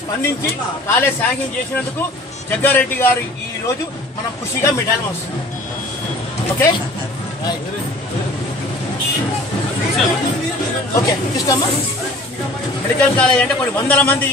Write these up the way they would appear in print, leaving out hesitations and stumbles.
స్పందించి college sanction చేసినందుకు జగ్గారెడ్డి గారు ఈ రోజు మనం ఖుషిగా మిఠాయిలు వస్తాం. ఓకే ఓకే ఇష్టమ్మా. మెడికల్ కాలేజ్ అంటే కొన్ని వందల మంది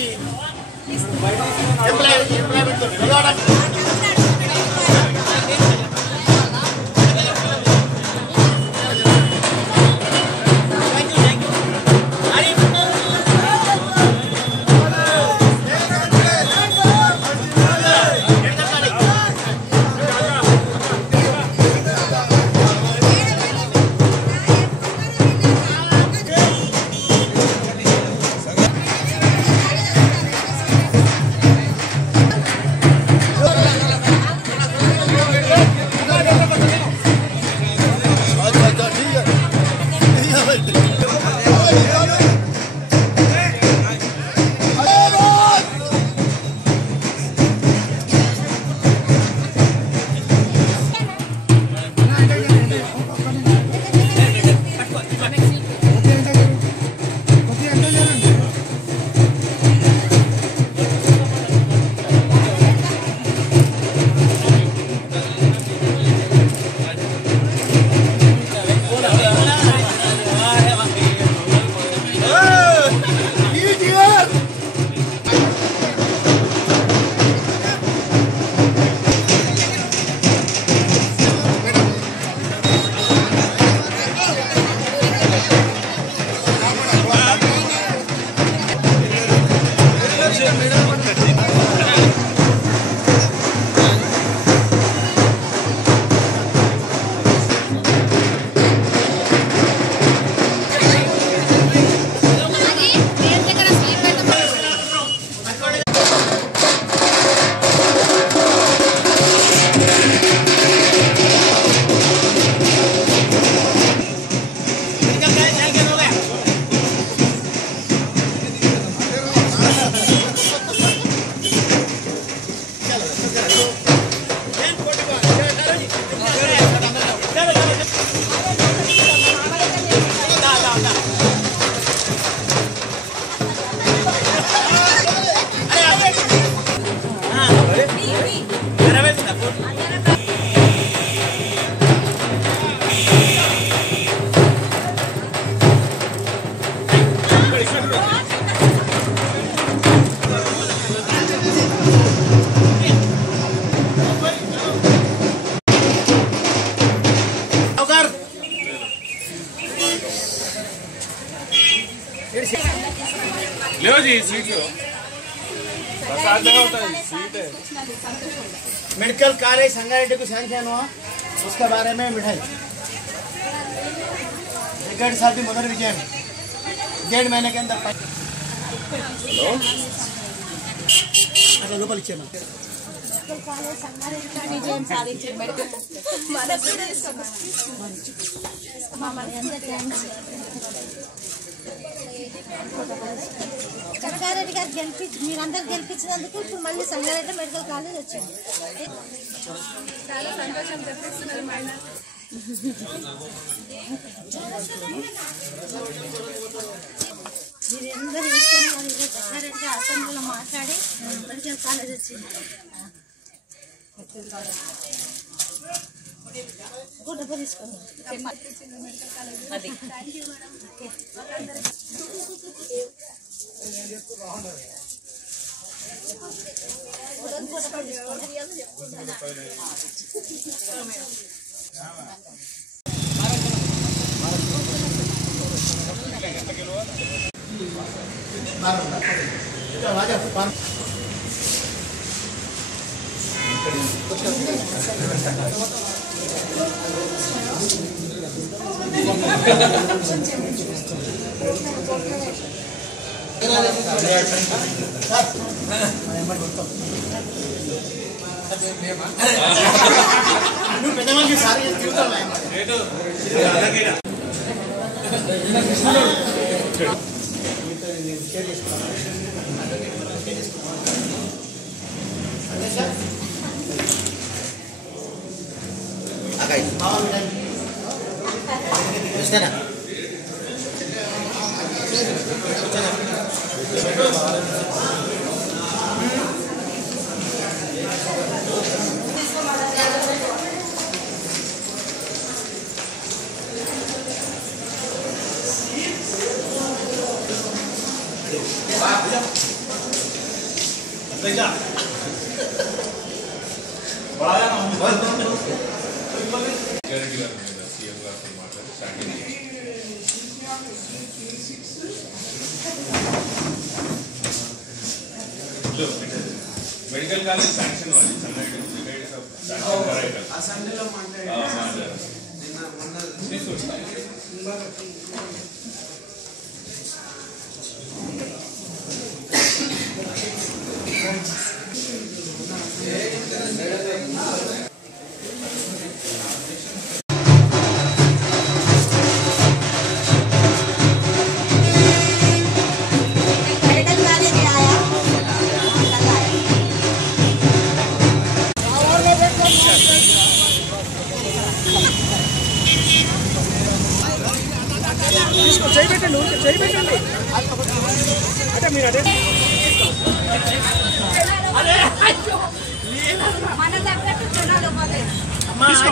मेडिकल कॉलेज संगारेड्डी को सैंक्शन हुआ, उसके बारे में मिठाई जग्गारेड्डी साहब की मदर विजय 1.5 महीने के अंदर लोकल इच्छे జగ్గారెడ్డి గారు మీరందరూ గెలిపించినందుకు ఇప్పుడు మళ్ళీ సంగారెడ్డి మెడికల్ కాలేజ్ వచ్చింది. చాలా సంతోషం తెప్పిస్తున్నారు మైనా. మీరందరూ ఇష్టం జగ్గారెడ్డి అసెంబ్లీలో మాట్లాడి మెడికల్ కాలేజ్ వచ్చింది. డబ్బు తీసుకోండి. మెడికల్ కాలేజ్ నువ్వు పెద్ద మనిషి సార్ తిరుగుతావు మెడికల్ కాలేజ్ శాంక్షన్ చేయబెట్టండి అంటే మీరు అదే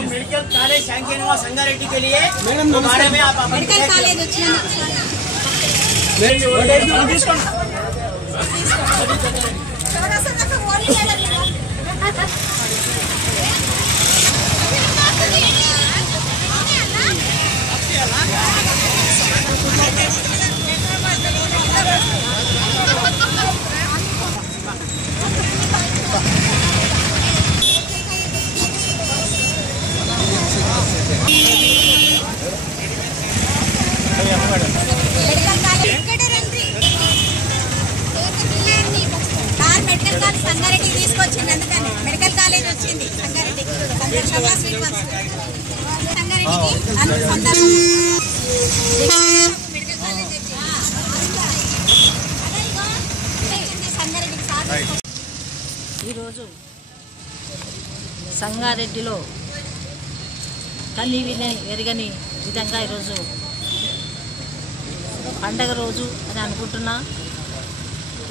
मेडिकल कॉलेज सैंक्शन हुआ संगारेड्डी के लिए बारे में आप मेडिकल कॉलेज సంగారెడ్డి తీసుకొచ్చింది అందుకని మెడికల్ కాలేజ్ వచ్చింది సంగారెడ్డికి సంగారెడ్డికి ఈరోజు సంగారెడ్డిలో కన్నీ ఎరగని విధంగా ఈరోజు పండగ రోజు అని అనుకుంటున్నా.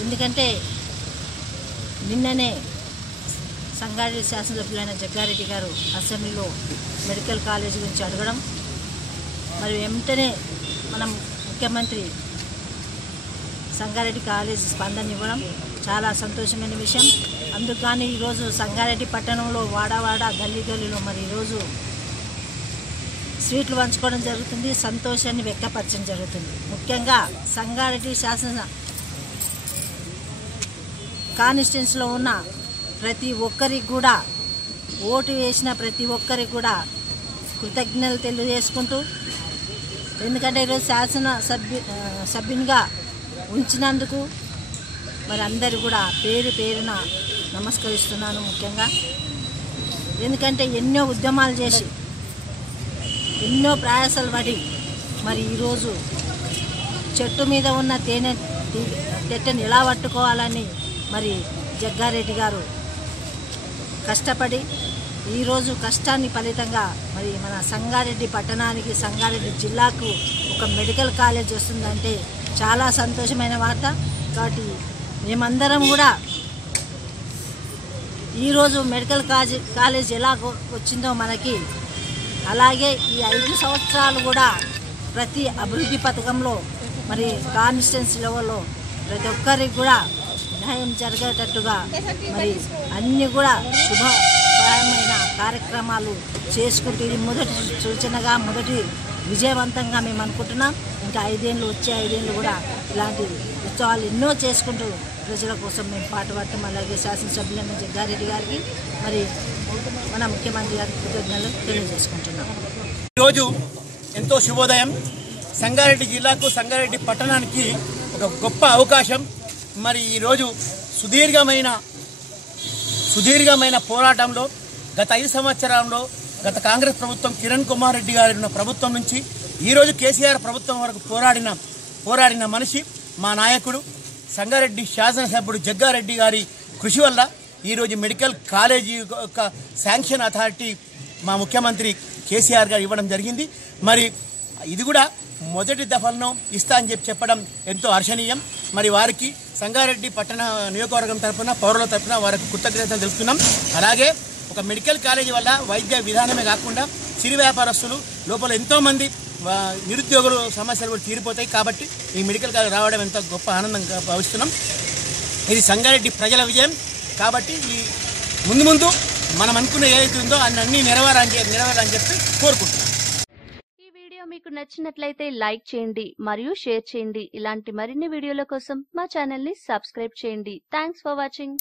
ఎందుకంటే నిన్ననే సంగారెడ్డి శాసనసభ్యులైన జగ్గారెడ్డి గారు అసెంబ్లీలో మెడికల్ కాలేజీ గురించి అడగడం, మరి వెంటనే మనం ముఖ్యమంత్రి సంగారెడ్డి కాలేజీ స్పందన ఇవ్వడం చాలా సంతోషమైన విషయం. అందుకని ఈరోజు సంగారెడ్డి పట్టణంలో వాడవాడ గల్లీ గల్లీలో మరి ఈరోజు స్వీట్లు పంచుకోవడం జరుగుతుంది, సంతోషాన్ని వ్యక్తపరచడం జరుగుతుంది. ముఖ్యంగా సంగారెడ్డి శాసన కాన్స్టిట్యున్సీలో ఉన్న ప్రతి ఒక్కరికి కూడా, ఓటు వేసిన ప్రతి ఒక్కరికి కూడా కృతజ్ఞతలు తెలియజేసుకుంటూ, ఎందుకంటే ఈరోజు శాసన సభ్యునిగా ఉంచినందుకు మరి అందరూ కూడా పేరు పేరున నమస్కరిస్తున్నాను. ముఖ్యంగా ఎందుకంటే ఎన్నో ఉద్యమాలు చేసి ఎన్నో ప్రయాసాలు పడి మరి ఈరోజు చెట్టు మీద ఉన్న తేనె తెట్టని ఎలా పట్టుకోవాలని మరి జగ్గారెడ్డి గారు కష్టపడి ఈరోజు కష్టాన్ని ఫలితంగా మరి మన సంగారెడ్డి పట్టణానికి, సంగారెడ్డి జిల్లాకు ఒక మెడికల్ కాలేజ్ వస్తుందంటే చాలా సంతోషమైన వార్త. కాబట్టి మేమందరం కూడా ఈరోజు మెడికల్ కాలేజ్ ఎలా వచ్చిందో మనకి, అలాగే ఈ 5 సంవత్సరాలు కూడా ప్రతి అభివృద్ధి పథకంలో మరి కాన్స్టిట్యున్సీ లెవెల్లో ప్రతి ఒక్కరికి కూడా న్యాయం జరిగేటట్టుగా మరి అన్ని కూడా శుభప్రాయమైన కార్యక్రమాలు చేసుకుంటూ ఇది మొదటి సూచనగా మొదటి విజయవంతంగా మేము అనుకుంటున్నాం. ఇంకా 5 ఏళ్ళు వచ్చే 5 ఏళ్ళు కూడా ఇలాంటి ఉత్సవాలు ఎన్నో చేసుకుంటూ ప్రజల కోసం మేము పాటుపడతాం. అలాగే శాసనసభ్యులైన జగ్గారెడ్డి గారికి మరి మన ముఖ్యమంత్రి గారికి కృతజ్ఞతలు తెలియజేసుకుంటున్నాం. ఈరోజు ఎంతో శుభోదయం. సంగారెడ్డి జిల్లాకు సంగారెడ్డి పట్టణానికి ఒక గొప్ప అవకాశం. మరి ఈరోజు సుదీర్ఘమైన పోరాటంలో గత 5 సంవత్సరాల్లో గత కాంగ్రెస్ ప్రభుత్వం కిరణ్ కుమార్ రెడ్డి గారి ఉన్న ప్రభుత్వం నుంచి ఈరోజు కేసీఆర్ ప్రభుత్వం వరకు పోరాడిన మనిషి మా నాయకుడు సంగారెడ్డి శాసనసభ్యుడు జగ్గారెడ్డి గారి కృషి వల్ల ఈరోజు మెడికల్ కాలేజీ యొక్క శాంక్షన్ అథారిటీ మా ముఖ్యమంత్రి కేసీఆర్ గారు ఇవ్వడం జరిగింది. మరి ఇది కూడా మొదటి దఫలను ఇస్తా అని చెప్పడం ఎంతో హర్షణీయం. మరి వారికి సంగారెడ్డి పట్టణ నియోజకవర్గం తరఫున పౌరుల తరఫున వారికి కృతజ్ఞతలు తెలుపుతున్నాం. అలాగే ఒక మెడికల్ కాలేజీ వల్ల వైద్య విధానమే కాకుండా చిరు వ్యాపారస్తులు లోపల ఎంతోమంది నిరుద్యోగులు సమస్యలు కూడా తీరిపోతాయి. కాబట్టి ఈ మెడికల్ కాలేజ్ రావడం ఎంతో గొప్ప ఆనందంగా భావిస్తున్నాం. ఇది సంగారెడ్డి ప్రజల విజయం. కాబట్టి ఈ ముందు మనం అనుకున్న ఏదైతే ఉందో అన్నీ నెరవేరాలని చెప్పి కోరుకుంటున్నాం. ఈ వీడియో మీకు నచ్చినట్లయితే లైక్ చేయండి మరియు షేర్ చేయండి. ఇలాంటి మరిన్ని వీడియోల కోసం మా ఛానల్ ని సబ్స్క్రైబ్ చేయండి. Thanks for watching.